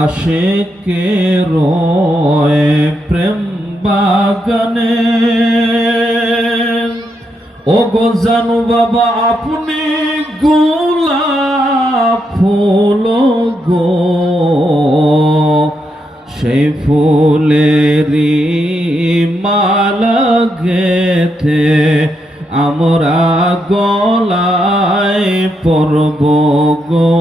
আশেকে রয় প্রেম বাগানে। ও গো জানু বাবা, আপনি গোলাপ ফুল গো। সেই ফুলেরই মালা গেথে আমরা গলায় পরব গো।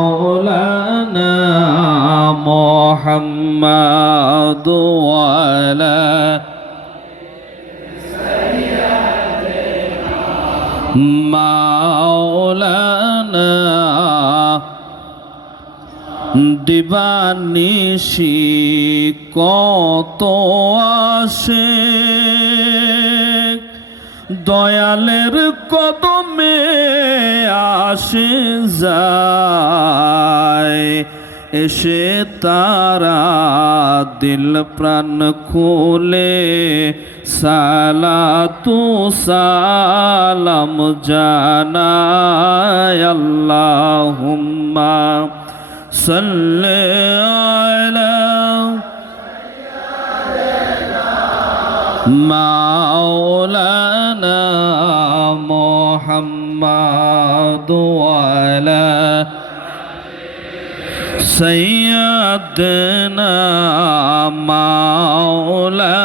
মাওলানা মুহাম্মাদ ওয়ালা মাওলানা দিবানিশি কত আসে? দয়ালের কদমে আসে যায়, এসে তারা দিল প্রাণ খুলে সালা তু সালাম জানায় আল্লাহুম্মা। صل على مولانا محمد وعلى سيدنا مولانا